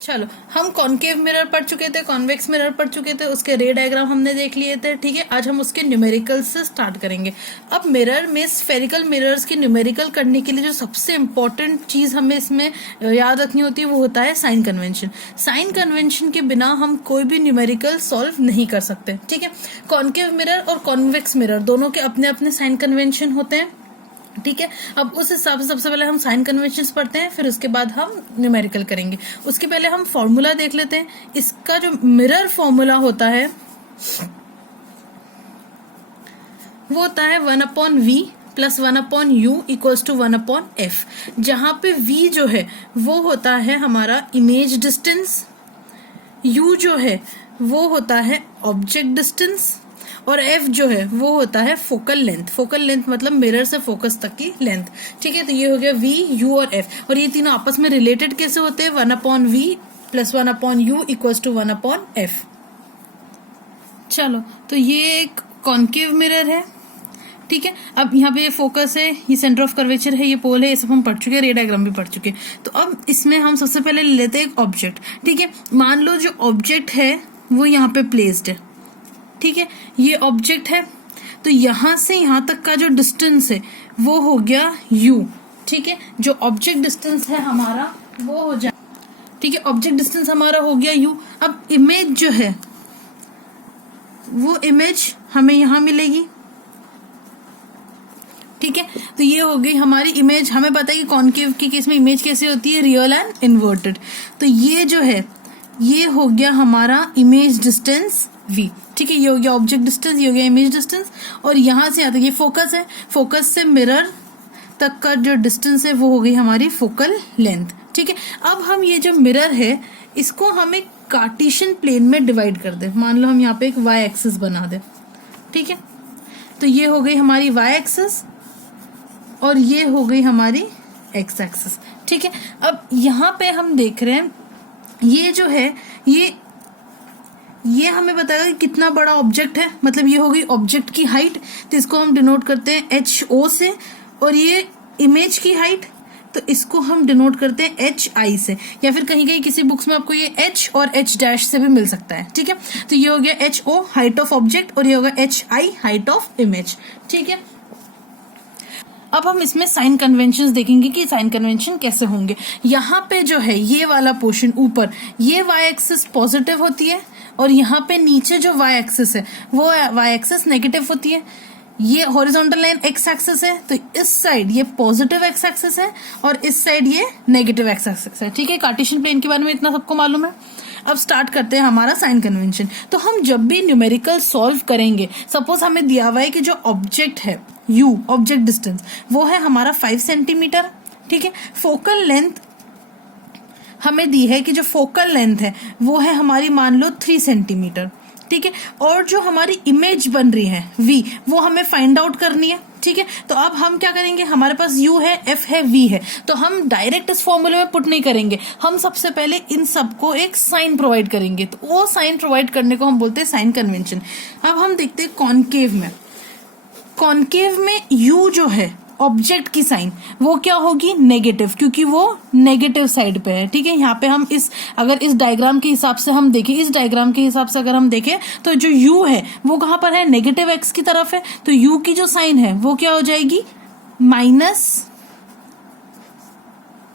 चलो, हम concave mirror पढ़ चुके थे, कॉन्वेक्स मिरर पढ़ चुके थे, उसके रे डायग्राम हमने देख लिए थे। ठीक है, आज हम उसके न्यूमेरिकल से स्टार्ट करेंगे। अब मिरर में स्फेरिकल मिरर्स की न्यूमेरिकल करने के लिए जो सबसे इंपॉर्टेंट चीज हमें इसमें याद रखनी होती है वो होता है साइन कन्वेंशन। साइन कन्वेंशन के बिना हम कोई भी न्यूमेरिकल सॉल्व नहीं कर सकते। ठीक है, कॉनकेव मिरर और कॉन्वेक्स मिरर दोनों के अपने अपने साइन कन्वेंशन होते हैं। ठीक है, अब उस हिसाब से सबसे पहले हम साइन कन्वेंशंस पढ़ते हैं, फिर उसके बाद हम न्यूमेरिकल करेंगे। उसके पहले हम फॉर्मूला देख लेते हैं। इसका जो मिरर फॉर्मूला होता है वो होता है 1/v plus 1/u equals to 1/f, जहां पे v जो है वो होता है हमारा इमेज डिस्टेंस, u जो है वो होता है ऑब्जेक्ट डिस्टेंस, और f जो है वो होता है फोकल लेंथ। फोकल लेंथ मतलब मिरर से फोकस तक की लेंथ। ठीक है, तो ये हो गया v, u और f, और ये तीनों आपस में रिलेटेड कैसे होते हैं? 1/v plus 1/u equals to 1/f। चलो, तो ये एक कॉनकेव मिरर है। ठीक है, अब यहाँ पे ये फोकस है, ये सेंटर ऑफ कर्वेचर है, ये पोल है, ये सब हम पढ़ चुके हैं, रे डायग्राम भी पढ़ चुके हैं। तो अब इसमें हम सबसे पहले ले लेते हैं एक ऑब्जेक्ट। ठीक है, मान लो जो ऑब्जेक्ट है वो यहाँ पे प्लेस्ड है। ठीक है, ये ऑब्जेक्ट है, तो यहां से यहां तक का जो डिस्टेंस है वो हो गया u। ठीक है, जो ऑब्जेक्ट डिस्टेंस है हमारा वो हो जाए। ठीक है, ऑब्जेक्ट डिस्टेंस हमारा हो गया u। अब इमेज जो है वो इमेज हमें यहां मिलेगी। ठीक है, तो ये हो गई हमारी इमेज। हमें पता है कि कॉनकेव के केस में इमेज कैसे होती है? Real and inverted. तो ये जो है ये हो गया हमारा इमेज डिस्टेंस v। ठीक है, ये हो गया ऑब्जेक्ट डिस्टेंस, ये हो गया इमेज डिस्टेंस, और यहां से आता ये फोकस है, फोकस से मिरर तक का जो डिस्टेंस है वो हो गई हमारी फोकल लेंथ। ठीक है, अब हम ये जो मिरर है इसको हम एक कार्टेशियन प्लेन में डिवाइड कर दे। मान लो हम यहाँ पे एक y एक्सिस बना दे। ठीक है, तो ये हो गई हमारी y एक्सिस और ये हो गई हमारी x एक्सिस। ठीक है, अब यहाँ पे हम देख रहे हैं ये जो है ये हमें बताएगा कि कितना बड़ा ऑब्जेक्ट है। मतलब ये होगी ऑब्जेक्ट की हाइट, तो इसको हम डिनोट करते हैं HO से, और ये इमेज की हाइट, तो इसको हम डिनोट करते हैं HI से, या फिर कहीं कहीं किसी बुक्स में आपको ये H और H डैश से भी मिल सकता है। ठीक है, तो ये हो गया HO हाइट ऑफ ऑब्जेक्ट, और ये होगा HI हाइट ऑफ इमेज। ठीक है, अब हम इसमें साइन कन्वेंशंस देखेंगे कि साइन कन्वेंशन कैसे होंगे। यहाँ पे जो है ये वाला पोर्शन ऊपर, ये y एक्सिस पॉजिटिव होती है, और यहाँ पे नीचे जो y एक्सिस है वो y एक्सिस नेगेटिव होती है। ये हॉरिजॉन्टल लाइन x एक्सिस है, तो इस साइड ये पॉजिटिव x एक्सिस है और इस साइड ये नेगेटिव x एक्सिस है। ठीक है, कार्टेशियन प्लेन के बारे में इतना सबको मालूम है। अब स्टार्ट करते हैं हमारा साइन कन्वेंशन। तो हम जब भी न्यूमेरिकल सॉल्व करेंगे, सपोज हमें दिया हुआ है कि जो ऑब्जेक्ट है u, ऑब्जेक्ट डिस्टेंस, वो है हमारा 5 सेंटीमीटर। ठीक है, फोकल लेंथ हमें दी है कि जो फोकल लेंथ है वो है हमारी मान लो 3 सेंटीमीटर। ठीक है, और जो हमारी इमेज बन रही है v, वो हमें फाइंड आउट करनी है। ठीक है, तो अब हम क्या करेंगे? हमारे पास u है, f है, v है, तो हम डायरेक्ट इस फॉर्मूले में पुट नहीं करेंगे। हम सबसे पहले इन सबको एक साइन प्रोवाइड करेंगे, तो वो साइन प्रोवाइड करने को हम बोलते हैं साइन कन्वेंशन। अब हम देखते हैं कॉनकेव में। कॉनकेव में u जो है ऑब्जेक्ट की साइन वो क्या होगी? नेगेटिव, क्योंकि वो नेगेटिव साइड पे है। ठीक है, यहाँ पे हम अगर इस डायग्राम के हिसाब से हम देखें, इस डायग्राम के हिसाब से अगर हम देखें तो जो u है वो कहाँ पर है? नेगेटिव x की तरफ है, तो u की जो साइन है वो क्या हो जाएगी? माइनस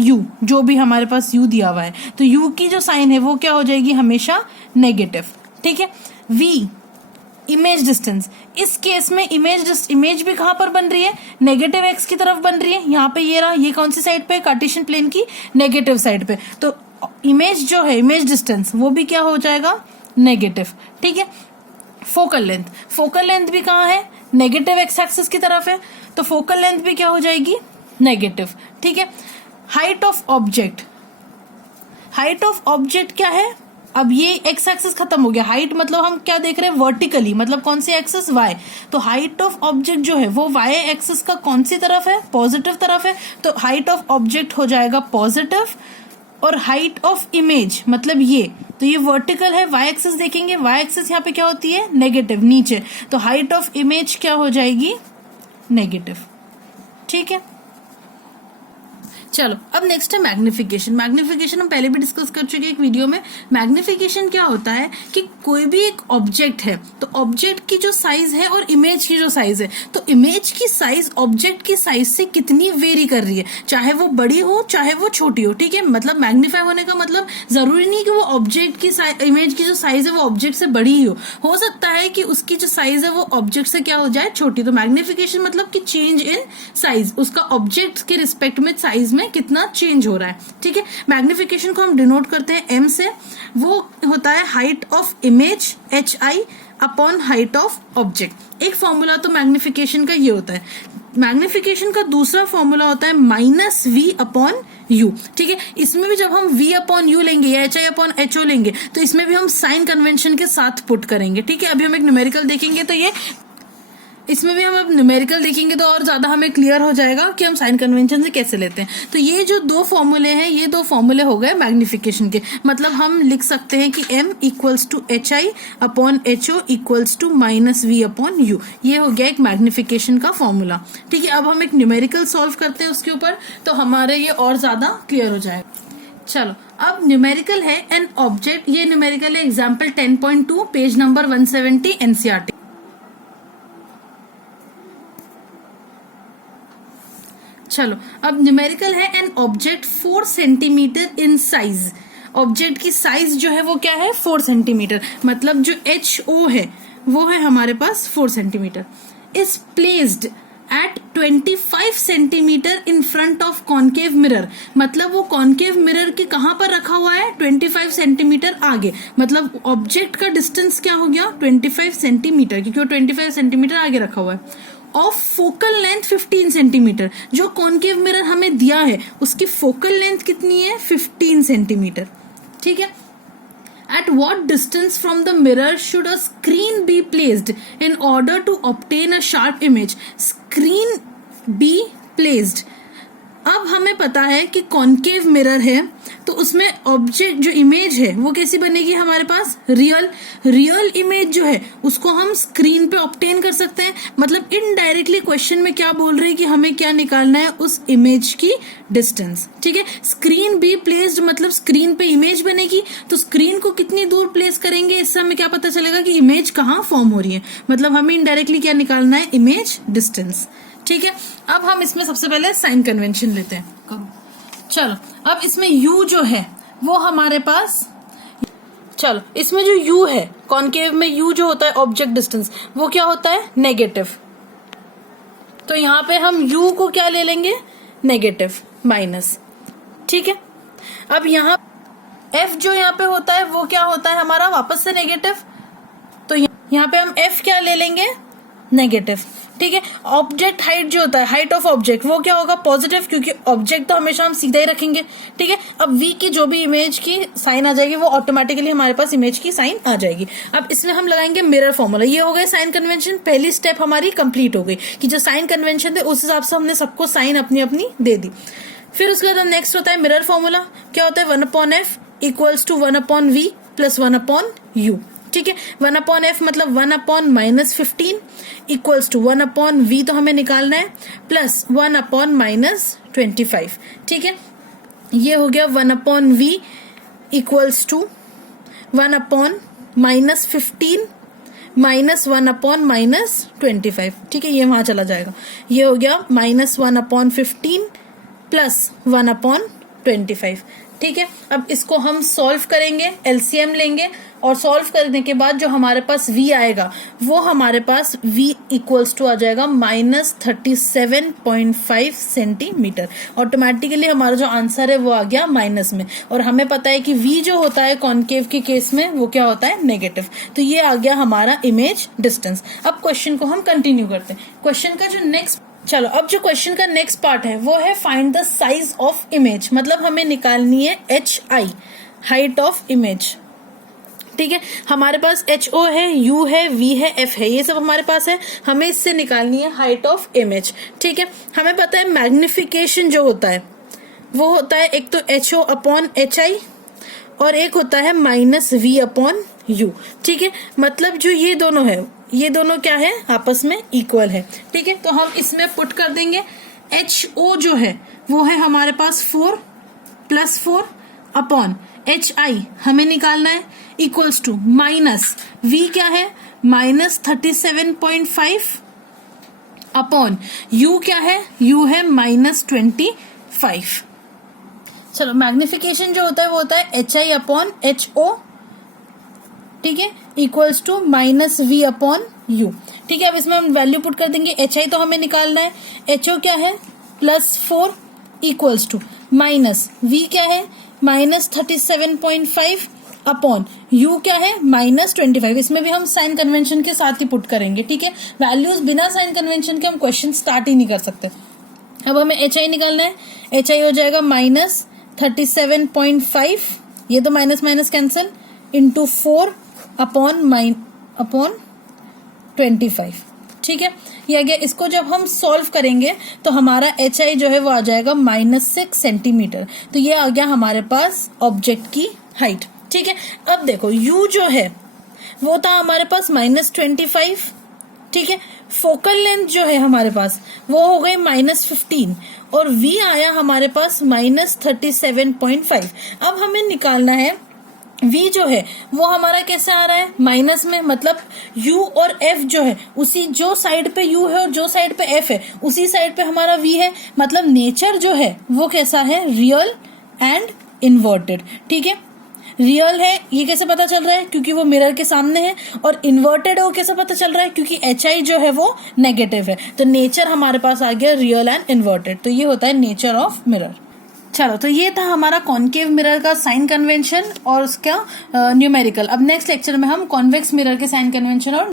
u, जो भी हमारे पास u दिया हुआ है, तो u की जो साइन है वो क्या हो जाएगी? हमेशा नेगेटिव। ठीक है, v इमेज डिस्टेंस, इस केस में इमेज भी कहां पर बन रही है? नेगेटिव एक्स की तरफ बन रही है। यहाँ पे ये रहा, ये कौन सी साइड पे? कार्टेशियन प्लेन की नेगेटिव साइड पे, तो इमेज जो है, इमेज डिस्टेंस, वो भी क्या हो जाएगा? नेगेटिव। ठीक है, फोकल लेंथ भी कहाँ है? नेगेटिव एक्स एक्सिस की तरफ है, तो फोकल लेंथ भी क्या हो जाएगी? नेगेटिव। ठीक है, हाइट ऑफ ऑब्जेक्ट क्या है? अब ये एक्स एक्सिस खत्म हो गया, हाइट मतलब हम क्या देख रहे हैं? वर्टिकली, मतलब कौन सी एक्सिस? y। तो हाइट ऑफ ऑब्जेक्ट जो है वो y एक्सिस का कौन सी तरफ है? पॉजिटिव तरफ है, तो हाइट ऑफ ऑब्जेक्ट हो जाएगा पॉजिटिव, और हाइट ऑफ इमेज मतलब ये, तो ये वर्टिकल है, y एक्सिस देखेंगे, y एक्सिस यहाँ पे क्या होती है? नेगेटिव, नीचे, तो हाइट ऑफ इमेज क्या हो जाएगी? नेगेटिव। ठीक है, चलो अब नेक्स्ट है मैग्निफिकेशन। मैग्निफिकेशन हम पहले भी डिस्कस कर चुके हैं एक वीडियो में। मैग्निफिकेशन क्या होता है कि कोई भी एक ऑब्जेक्ट है तो ऑब्जेक्ट की जो साइज है और इमेज की जो साइज है, तो इमेज की साइज ऑब्जेक्ट की साइज से कितनी वेरी कर रही है, चाहे वो बड़ी हो चाहे वो छोटी हो। ठीक है, मतलब मैग्नीफाई होने का मतलब जरूरी नहीं कि वो ऑब्जेक्ट की इमेज की जो साइज है वो ऑब्जेक्ट से बड़ी ही हो सकता है कि उसकी जो साइज है वो ऑब्जेक्ट से क्या हो जाए, छोटी। तो मैग्निफिकेशन मतलब कि चेंज इन साइज, उसका ऑब्जेक्ट के रिस्पेक्ट में साइज में कितना चेंज हो रहा है। ठीक है, मैग्निफिकेशन को हम डिनोट करते हैं एम से। वो होता है height of image HI upon height of object. एक फॉर्मूला तो मैग्निफिकेशन का ये होता है। मैग्निफिकेशन का दूसरा फॉर्मूला होता है -V अपॉन U। ठीक है, इसमें भी जब हम V अपॉन U लेंगे या HI अपॉन HO लेंगे तो इसमें भी हम साइन कन्वेंशन के साथ पुट करेंगे। ठीक है, अभी हम एक न्यूमेरिकल देखेंगे तो ये इसमें भी हम अब न्यूमेरिकल देखेंगे तो और ज्यादा हमें क्लियर हो जाएगा कि हम साइन कन्वेंशन से कैसे लेते हैं। तो ये जो दो फॉर्मूले हैं, ये दो फॉर्मूले हो गए मैग्निफिकेशन के। मतलब हम लिख सकते हैं कि M equals to HI upon HO equals to -V upon U। ये हो गया एक मैग्निफिकेशन का फॉर्मूला। ठीक है, अब हम एक न्यूमेरिकल सॉल्व करते हैं उसके ऊपर, तो हमारे ये और ज्यादा क्लियर हो जाएगा। चलो अब न्यूमेरिकल है एन ऑब्जेक्ट। ये न्यूमेरिकल है एग्जाम्पल 10.2 पेज नंबर 170 NCERT। चलो अब न्यूमेरिकल है an object 4 centimetre in size. Object की साइज जो है वो क्या है, 4 सेंटीमीटर। मतलब जो HO है वो है हमारे पास 4 centimetre. Is placed at 25 centimetre in front of concave mirror. मतलब वो कॉन्केव मिरर के कहां पर रखा हुआ है, 25 सेंटीमीटर आगे। मतलब ऑब्जेक्ट का डिस्टेंस क्या हो गया, 25 सेंटीमीटर, क्योंकि वो 25 सेंटीमीटर आगे रखा हुआ है। Of focal length 15 centimetre. जो कॉन्केव मिरर हमें दिया है उसकी फोकल लेंथ कितनी है, 15 सेंटीमीटर। ठीक है, at what distance from the mirror should a screen be placed in order to obtain a sharp image. Screen be placed. अब हमें पता है कि कॉन्केव मिरर है तो उसमें ऑब्जेक्ट जो इमेज है वो कैसी बनेगी हमारे पास, रियल इमेज जो है उसको हम स्क्रीन पे ऑब्टेन कर सकते हैं। मतलब इनडायरेक्टली क्वेश्चन में क्या बोल रहे हैं कि हमें क्या निकालना है, उस इमेज की डिस्टेंस। ठीक है, स्क्रीन बी प्लेस्ड मतलब स्क्रीन पे इमेज बनेगी, तो स्क्रीन को कितनी दूर प्लेस करेंगे, इससे हमें क्या पता चलेगा कि इमेज कहाँ फॉर्म हो रही है। मतलब हमें इनडायरेक्टली क्या निकालना है, इमेज डिस्टेंस। ठीक है, अब हम इसमें सबसे पहले साइन कन्वेंशन लेते हैं। करो, चलो अब इसमें U जो है वो हमारे पास, चलो इसमें जो U है कॉन्केव में, U जो होता है ऑब्जेक्ट डिस्टेंस, वो क्या होता है, नेगेटिव। तो यहाँ पे हम U को क्या ले लेंगे, नेगेटिव, माइनस। ठीक है, अब यहाँ F जो यहाँ पे होता है वो क्या होता है हमारा, वापस से नेगेटिव। तो यहाँ पे हम F क्या ले लेंगे, नेगेटिव। ठीक है, ऑब्जेक्ट हाइट जो होता है, हाइट ऑफ ऑब्जेक्ट, वो क्या होगा, पॉजिटिव, क्योंकि ऑब्जेक्ट तो हमेशा हम सीधा ही रखेंगे। ठीक है, अब V की जो भी इमेज की साइन आ जाएगी वो ऑटोमेटिकली हमारे पास इमेज की साइन आ जाएगी। अब इसमें हम लगाएंगे मिरर फॉर्मूला। ये हो गए साइन कन्वेंशन। पहली स्टेप हमारी कंप्लीट हो गई कि जो साइन कन्वेंशन थे उस हिसाब से हमने सबको साइन अपनी अपनी दे दी। फिर उसके बाद नेक्स्ट होता है मिरर फॉर्मूला। क्या होता है, 1/f equals to 1/v plus 1/u। ठीक है, 1/f मतलब 1/-15 इक्वल्स टू 1/v तो हमें निकालना है, प्लस 1/-25। ठीक है, ये हो गया 1/v इक्वल्स टू 1/-15 माइनस 1/-25। ठीक है, ये वहां चला जाएगा। ये हो गया -1/15 प्लस 1/25। ठीक है, अब इसको हम सॉल्व करेंगे, एलसीएम लेंगे, और सॉल्व करने के बाद जो हमारे पास v आएगा वो हमारे पास v इक्वल्स टू आ जाएगा -37.5 सेंटीमीटर। ऑटोमेटिकली हमारा जो आंसर है वो आ गया माइनस में, और हमें पता है कि v जो होता है कॉन्केव के केस में वो क्या होता है, नेगेटिव। तो ये आ गया हमारा इमेज डिस्टेंस। अब क्वेश्चन को हम कंटिन्यू करते हैं। क्वेश्चन का जो नेक्स्ट, चलो अब जो क्वेश्चन का नेक्स्ट पार्ट है वो है find the size of image. मतलब हमें निकालनी है HI, हाइट ऑफ इमेज। ठीक है, हमारे पास HO है, U है, V है, F है, ये सब हमारे पास है। हमें इससे निकालनी है हाइट ऑफ इमेज। ठीक है, हमें पता है मैग्निफिकेशन जो होता है वो होता है एक तो HO अपॉन HI और एक होता है -V अपॉन U। ठीक है, मतलब जो ये दोनों है, ये दोनों क्या है, आपस में इक्वल है। ठीक है, तो हम इसमें पुट कर देंगे HO जो है वो है हमारे पास 4 + 4 अपॉन HI हमें निकालना है इक्वल्स टू माइनस V क्या है -37.5 अपॉन U क्या है U है -25। चलो मैग्निफिकेशन जो होता है वो होता है HI अपॉन HO, ठीक है, equals to -V upon U। ठीक है, अब इसमें हम वैल्यू पुट कर देंगे। HI तो हमें निकालना है, HO क्या है +4 इक्वल्स टू -V क्या है -37.5 अपॉन U क्या है -25। इसमें भी हम साइन कन्वेंशन के साथ ही पुट करेंगे। ठीक है, वैल्यूज बिना साइन कन्वेंशन के हम क्वेश्चन स्टार्ट ही नहीं कर सकते। अब हमें HI निकालना है, HI हो जाएगा -37.5, ये तो minus minus cancel, into 4 upon 25। ठीक है, ये आ गया। इसको जब हम सॉल्व करेंगे तो हमारा HI जो है वो आ जाएगा -6 सेंटीमीटर। तो ये आ गया हमारे पास ऑब्जेक्ट की हाइट। ठीक है, अब देखो U जो है वो था हमारे पास -25। ठीक है, फोकल लेंथ जो है हमारे पास वो हो गई -15 और V आया हमारे पास -37.5। अब हमें निकालना है V जो है वो हमारा कैसे आ रहा है माइनस में, मतलब U और F जो है उसी जो साइड पे U है और जो साइड पे F है उसी साइड पे हमारा V है। मतलब नेचर जो है वो कैसा है, रियल एंड इन्वर्टेड। ठीक है, रियल है ये कैसे पता चल रहा है, क्योंकि वो मिरर के सामने है, और इन्वर्टेड है वो कैसे पता चल रहा है, क्योंकि HI जो है वो नेगेटिव है। तो नेचर हमारे पास आ गया रियल एंड इन्वर्टेड। तो ये होता है नेचर ऑफ मिरर। चलो, तो ये था हमारा कॉन्केव मिरर का साइन कन्वेंशन और उसका न्यूमेरिकल। अब नेक्स्ट लेक्चर में हम कॉन्वेक्स मिरर के साइन कन्वेंशन और